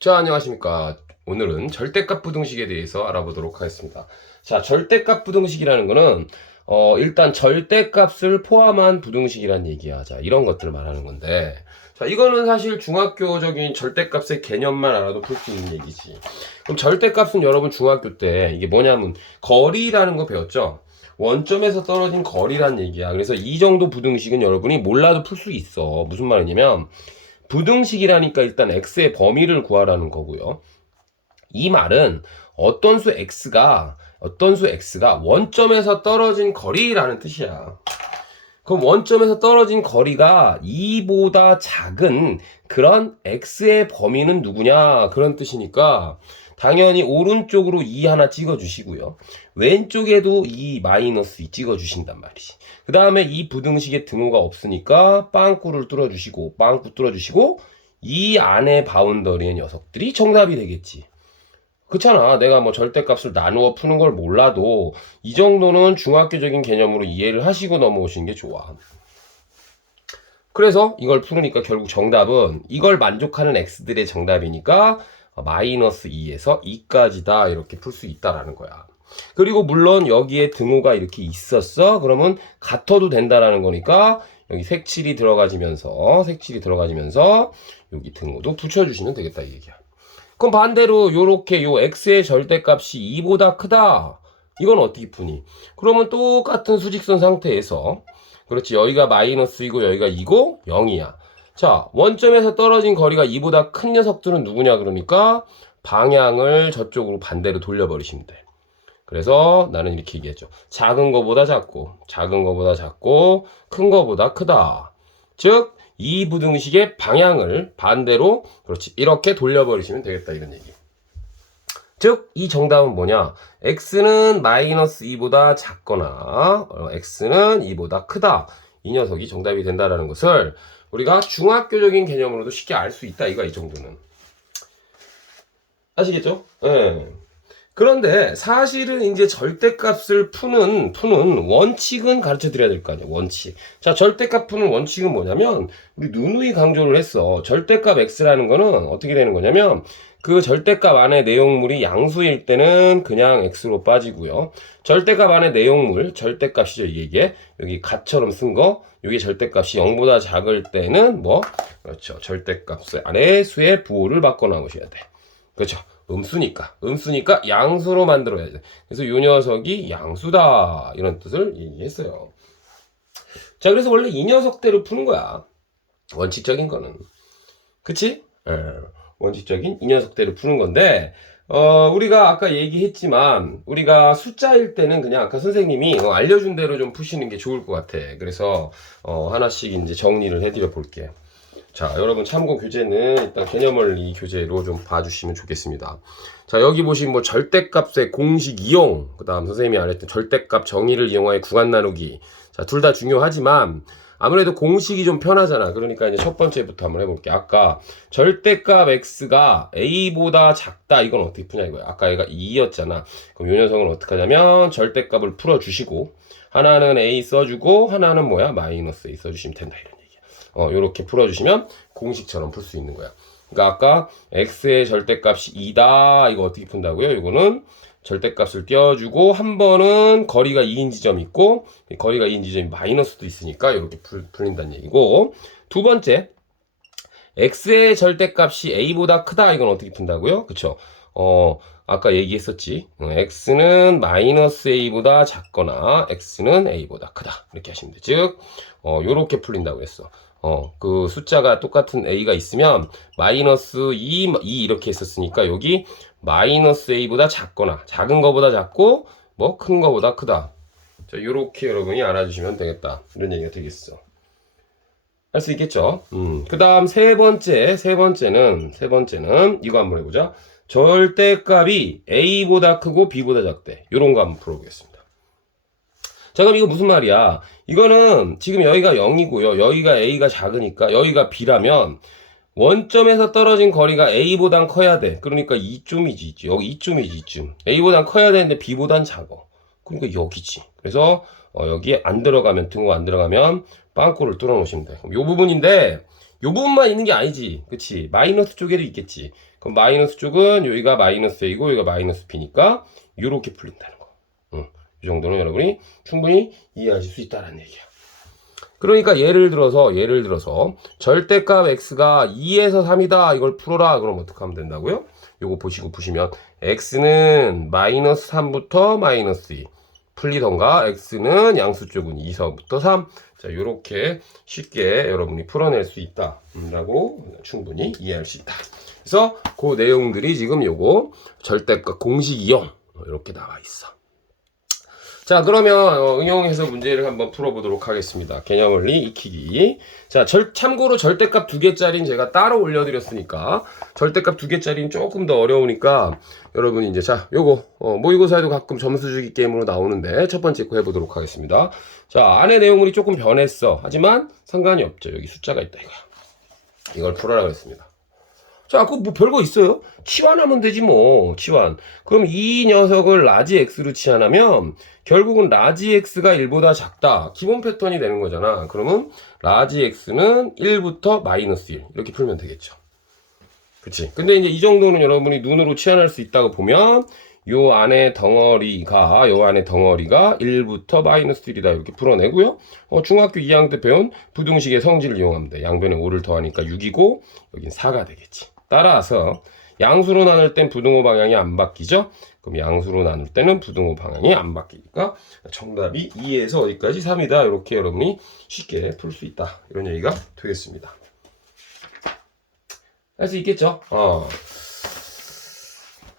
자, 안녕하십니까. 오늘은 절대값 부등식에 대해서 알아보도록 하겠습니다. 자, 절대값 부등식이라는 거는, 어, 일단 절대값을 포함한 부등식이란 얘기야. 자, 이런 것들을 말하는 건데. 자, 이거는 사실 중학교적인 절대값의 개념만 알아도 풀 수 있는 얘기지. 그럼 절대값은 여러분 중학교 때 이게 뭐냐면, 거리라는 거 배웠죠? 원점에서 떨어진 거리란 얘기야. 그래서 이 정도 부등식은 여러분이 몰라도 풀 수 있어. 무슨 말이냐면, 부등식이라니까 일단 x의 범위를 구하라는 거고요. 이 말은 어떤 수 x가 어떤 수 x가 원점에서 떨어진 거리라는 뜻이야. 그럼 원점에서 떨어진 거리가 2보다 작은 그런 x의 범위는 누구냐 그런 뜻이니까 당연히 오른쪽으로 2 하나 찍어 주시고요. 왼쪽에도 2 마이너스 2 찍어 주신단 말이지. 그 다음에 이 부등식에 등호가 없으니까 빵꾸를 뚫어 주시고 빵꾸 뚫어 주시고 이 안에 바운더리의 녀석들이 정답이 되겠지. 그렇잖아. 내가 뭐 절대값을 나누어 푸는 걸 몰라도 이 정도는 중학교적인 개념으로 이해를 하시고 넘어오시는 게 좋아. 그래서 이걸 풀으니까 결국 정답은 이걸 만족하는 x들의 정답이니까 마이너스 2에서 2까지다 이렇게 풀 수 있다라는 거야. 그리고 물론 여기에 등호가 이렇게 있었어. 그러면 같아도 된다라는 거니까 여기 색칠이 들어가지면서 색칠이 들어가지면서 여기 등호도 붙여주시면 되겠다 이 얘기야. 그럼 반대로 요렇게 요 x의 절대값이 2보다 크다. 이건 어떻게 푸니? 그러면 똑같은 수직선 상태에서 그렇지 여기가 마이너스이고 여기가 2고 0이야. 자 원점에서 떨어진 거리가 2보다 큰 녀석들은 누구냐 그러니까 방향을 저쪽으로 반대로 돌려버리시면 돼. 그래서 나는 이렇게 얘기했죠. 작은 거보다 작고, 작은 거보다 작고, 큰 거보다 크다. 즉, 이 부등식의 방향을 반대로, 그렇지, 이렇게 돌려버리시면 되겠다, 이런 얘기. 즉, 이 정답은 뭐냐? x는 마이너스 2보다 작거나, 어, x는 2보다 크다. 이 녀석이 정답이 된다라는 것을 우리가 중학교적인 개념으로도 쉽게 알 수 있다, 이거, 이 정도는. 아시겠죠? 예. 그런데 사실은 이제 절대값을 푸는 푸는 원칙은 가르쳐 드려야 될 거 아니에요. 원칙. 자, 절대값 푸는 원칙은 뭐냐면 우리 누누이 강조를 했어. 절대값 x라는 거는 어떻게 되는 거냐면 그 절대값 안에 내용물이 양수일 때는 그냥 x로 빠지고요. 절대값 안에 내용물, 절대값이죠, 이게. 여기 갓처럼 쓴 거. 이게 절대값이 0보다 작을 때는 뭐 그렇죠. 절대값 안에 수의 부호를 바꿔 나오셔야 돼. 그렇죠. 음수니까 음수니까 양수로 만들어야 돼. 그래서 요 녀석이 양수다 이런 뜻을 얘기했어요. 자 그래서 원래 이 녀석대로 푸는 거야. 원칙적인 거는 그치? 예, 원칙적인 이 녀석대로 푸는 건데 어, 우리가 아까 얘기했지만 우리가 숫자일 때는 그냥 아까 선생님이 어, 알려준 대로 좀 푸시는 게 좋을 것 같아. 그래서 어, 하나씩 이제 정리를 해드려 볼게요. 자, 여러분 참고 교재는 일단 개념원리 교재로 좀 봐주시면 좋겠습니다. 자, 여기 보시면 뭐 절대값의 공식 이용, 그 다음 선생님이 안 했던 절대값 정의를 이용하여 구간 나누기. 자, 둘 다 중요하지만 아무래도 공식이 좀 편하잖아. 그러니까 이제 첫 번째부터 한번 해볼게. 아까 절대값 x가 a보다 작다. 이건 어떻게 푸냐 이거야. 아까 얘가 2였잖아. 그럼 이 녀석은 어떻게 하냐면 절대값을 풀어주시고 하나는 a 써주고 하나는 뭐야? 마이너스 a 써주시면 된다. 이런 얘기야. 어, 요렇게 풀어주시면 공식처럼 풀 수 있는 거야. 그러니까 아까 x의 절대값이 2다. 이거 어떻게 푼다고요? 이거는 절대값을 띄워주고 한 번은 거리가 2인 지점이 있고 거리가 2인 지점이 마이너스도 있으니까 이렇게 풀, 풀린다는 얘기고 두 번째 x의 절대값이 a보다 크다. 이건 어떻게 푼다고요? 그쵸? 어, 아까 얘기했었지. 어, x는 마이너스 a보다 작거나 x는 a보다 크다. 이렇게 하시면 돼. 즉, 어, 요렇게 풀린다고 했어. 어, 그 숫자가 똑같은 a가 있으면 마이너스 2, 2 이렇게 했었으니까 여기 마이너스 a보다 작거나 작은 거보다 작고 뭐 큰 거보다 크다. 자, 요렇게 여러분이 알아주시면 되겠다. 이런 얘기가 되겠어. 할 수 있겠죠? 음. 그 다음 세 번째, 세 번째는, 세 번째는 이거 한번 해보자. 절대값이 a보다 크고 b보다 작대. 요런 거 한번 풀어보겠습니다. 자, 그럼 이거 무슨 말이야? 이거는 지금 여기가 0이고요. 여기가 a가 작으니까 여기가 b라면 원점에서 떨어진 거리가 a보단 커야 돼. 그러니까 이쯤이지. 여기 이쯤이지, 이쯤. a보단 커야 되는데 b보단 작어. 그러니까 여기지. 그래서 어, 여기에 안 들어가면 등호 안 들어가면 빵꾸를 뚫어 놓으시면 돼. 그럼 요 부분인데 요 부분만 있는 게 아니지. 그치? 마이너스 쪽에도 있겠지. 그럼 마이너스 쪽은 여기가 마이너스 a고 여기가 마이너스 b니까 이렇게 풀린다는 거. 응. 이 정도는 여러분이 충분히 이해하실 수 있다는 얘기야. 그러니까 예를 들어서 예를 들어서 절대값 x가 2에서 3이다 이걸 풀어라 그럼 어떻게 하면 된다고요? 요거 보시고 푸시면 x는 마이너스 3부터 마이너스 2 풀리던가 x는 양수 쪽은 2서부터 3 자, 요렇게 쉽게 여러분이 풀어낼 수 있다라고 충분히 이해할 수 있다. 그래서 그 내용들이 지금 요거 절대값 공식 이용 이렇게 나와 있어. 자, 그러면 어, 응용해서 문제를 한번 풀어보도록 하겠습니다. 개념 원리 익히기. 자, 절, 참고로 절대값 두 개짜리는 제가 따로 올려드렸으니까 절대값 두 개짜리는 조금 더 어려우니까 여러분 이제 자, 요거 어, 모의고사에도 가끔 점수 주기 게임으로 나오는데 첫 번째 거 해보도록 하겠습니다. 자, 안에 내용물이 조금 변했어. 하지만 상관이 없죠. 여기 숫자가 있다 이거야. 이걸 풀어라 그랬습니다. 자, 그 뭐 별거 있어요? 치환하면 되지 뭐. 치환. 그럼 이 녀석을 라지 x로 치환하면 결국은 라지 x가 1보다 작다. 기본 패턴이 되는 거잖아. 그러면 라지 x는 1부터 마이너스 1 이렇게 풀면 되겠죠. 그치? 근데 이제 이 정도는 여러분이 눈으로 치환할 수 있다고 보면 요 안에 덩어리가 요 안에 덩어리가 1부터 마이너스 1이다 이렇게 풀어내고요. 어, 중학교 2학년 때 배운 부등식의 성질을 이용하면 돼. 양변에 5를 더하니까 6이고 여긴 4가 되겠지. 따라서 양수로 나눌 땐 부등호 방향이 안 바뀌죠? 그럼 양수로 나눌 때는 부등호 방향이 안 바뀌니까 정답이 2에서 어디까지 3이다. 이렇게 여러분이 쉽게 풀 수 있다. 이런 얘기가 되겠습니다. 할 수 있겠죠? 어.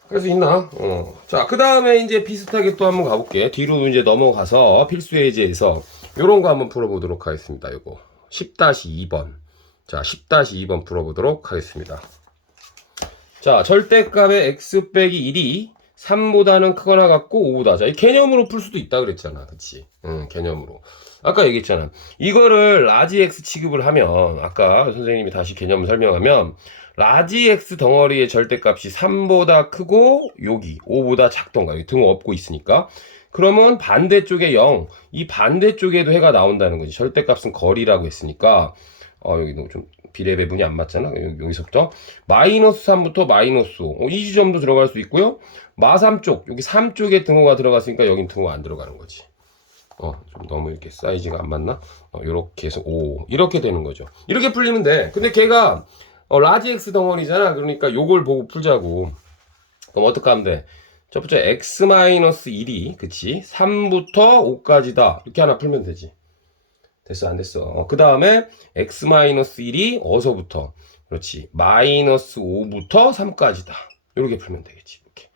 할수 있나? 어. 자, 그 다음에 이제 비슷하게 또 한번 가볼게. 뒤로 이제 넘어가서 필수 예제에서 요런 거 한번 풀어보도록 하겠습니다. 요거. 10-2번. 자, 10-2번 풀어보도록 하겠습니다. 자, 절대값의 x 빼기 1이 3보다는 크거나 같고 5보다. 자, 이 개념으로 풀 수도 있다 그랬잖아. 그치? 응, 개념으로. 아까 얘기했잖아. 이거를 라지 x 취급을 하면, 아까 선생님이 다시 개념을 설명하면, 라지 x 덩어리의 절대값이 3보다 크고, 여기 5보다 작던가, 여기 등호 없고 있으니까. 그러면 반대쪽에 0, 이 반대쪽에도 해가 나온다는 거지. 절대값은 거리라고 했으니까, 어, 여기도 좀 비례 배분이 안 맞잖아. 여기, 여기서부터. 마이너스 3부터 마이너스 5. 어, 이 지점도 들어갈 수 있고요. 마3 쪽, 여기 3 쪽에 등호가 들어갔으니까 여긴 등호 안 들어가는 거지. 어, 좀 너무 이렇게 사이즈가 안 맞나? 어, 이렇게 해서 5. 이렇게 되는 거죠. 이렇게 풀리면 돼. 근데 걔가, 어, 라지 X 덩어리잖아. 그러니까 요걸 보고 풀자고. 그럼 어떻게 하면 돼? 첫 번째, X-1이, 그치? 3부터 5까지다. 이렇게 하나 풀면 되지. 됐어, 안 됐어. 어, 그 다음에, X-1이 어서부터. 그렇지. 마이너스 5부터 3까지다. 이렇게 풀면 되겠지. 이렇게.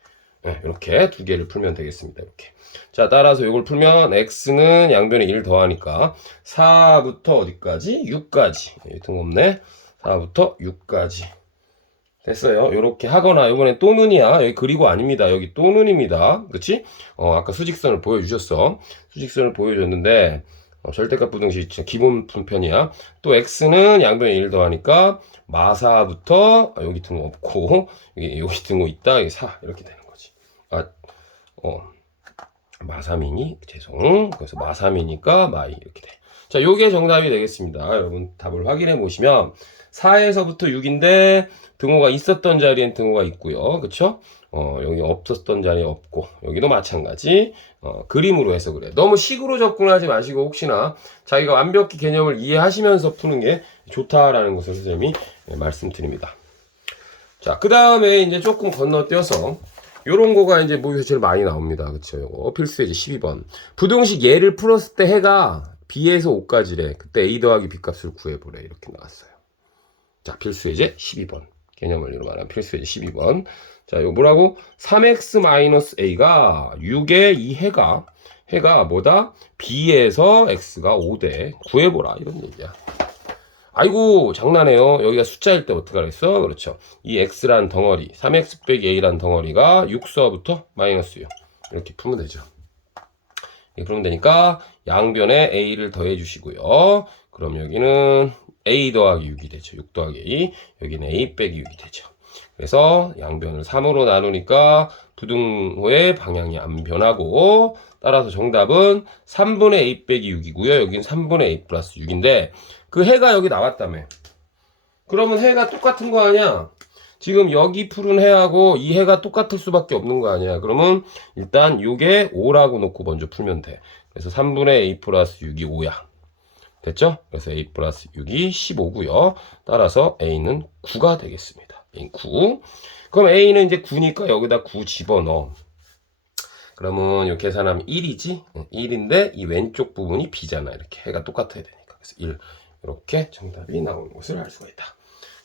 네, 이렇게 두 개를 풀면 되겠습니다. 이렇게. 자, 따라서 이걸 풀면 x는 양변에 1 더하니까 4부터 어디까지? 6까지. 예, 등없네. 4부터 6까지. 됐어요. 이렇게 하거나 이번엔 또는이야. 여기 그리고 아닙니다. 여기 또는입니다. 그치? 어, 아까 수직선을 보여주셨어. 수직선을 보여줬는데 어, 절대값 부등식 기본 분편이야. 또 x는 양변에 1 더하니까 마사부터 아, 여기 등호 없고 여기, 여기 등호 있다. 여기 4 이렇게 되는 거지. 아, 어. 마삼이니 죄송 그래서 마삼이니까 마이 이렇게 돼. 자, 요게 정답이 되겠습니다. 여러분 답을 확인해 보시면 4에서부터 6인데 등호가 있었던 자리엔 등호가 있고요. 그쵸? 어, 여기 없었던 자리에 없고 여기도 마찬가지 어, 그림으로 해서 그래. 너무 식으로 접근하지 마시고 혹시나 자기가 완벽히 개념을 이해하시면서 푸는 게 좋다라는 것을 선생님이 네, 말씀드립니다. 자, 그 다음에 이제 조금 건너뛰어서 요런 거가 이제 모의고사 제일 많이 나옵니다. 그쵸? 요거 필수 예제 12번. 부등식 예를 풀었을 때 해가 B에서 5까지래. 그때 A 더하기 B 값을 구해보래. 이렇게 나왔어요. 자, 필수 예제 12번. 개념 원리로 말하면 필수 예제 12번. 자, 요 뭐라고? 3x-a가 6의 이 해가 해가 뭐다? B에서 x가 5대. 구해 보라. 이런 얘기야. 아이고 장난해요. 여기가 숫자일 때 어떻게 하랬어? 그렇죠. 이 x란 덩어리, 3x 빼기 a란 덩어리가 6서부터 마이너스 6 이렇게 풀면 되죠. 이렇게 풀면 되니까 양변에 a를 더해 주시고요. 그럼 여기는 a 더하기 6이 되죠. 6 더하기 a. 여기는 a 빼기 6이 되죠. 그래서 양변을 3으로 나누니까 부등호의 방향이 안 변하고 따라서 정답은 3분의 a 빼기 6이고요. 여기는 3분의 a 플러스 6인데 그 해가 여기 나왔다며. 그러면 해가 똑같은 거 아니야? 지금 여기 푸른 해하고 이 해가 똑같을 수밖에 없는 거 아니야. 그러면 일단 요게 5라고 놓고 먼저 풀면 돼. 그래서 3분의 a 플러스 6이 5야. 됐죠? 그래서 a 플러스 6이 15고요. 따라서 a는 9가 되겠습니다. A는 9. 그럼 a는 이제 9니까 여기다 9 집어넣어. 그러면 이 계산하면 1이지? 1인데 이 왼쪽 부분이 b잖아. 이렇게 해가 똑같아야 되니까. 그래서 1. 이렇게 정답이 나오는 것을 알 수가 있다.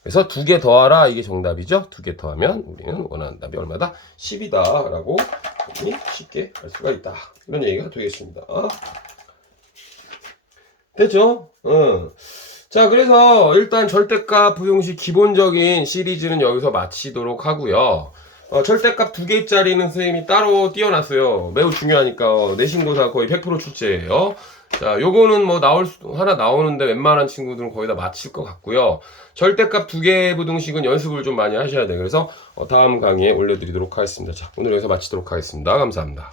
그래서 두 개 더하라 이게 정답이죠. 두 개 더하면 우리는 원하는 답이 얼마다? 10이다 라고 쉽게 알 수가 있다. 이런 얘기가 되겠습니다. 됐죠? 응. 자, 그래서 일단 절대값 부용식 기본적인 시리즈는 여기서 마치도록 하고요. 어, 절대값 두 개짜리는 선생님이 따로 띄워놨어요. 매우 중요하니까 어, 내신고사 거의 100% 출제예요. 자, 요거는 뭐 나올 수 하나 나오는데 웬만한 친구들은 거의 다 맞힐 것 같고요. 절대값 두 개 부등식은 연습을 좀 많이 하셔야 돼요. 그래서 어, 다음 강의에 올려드리도록 하겠습니다. 자, 오늘 여기서 마치도록 하겠습니다. 감사합니다.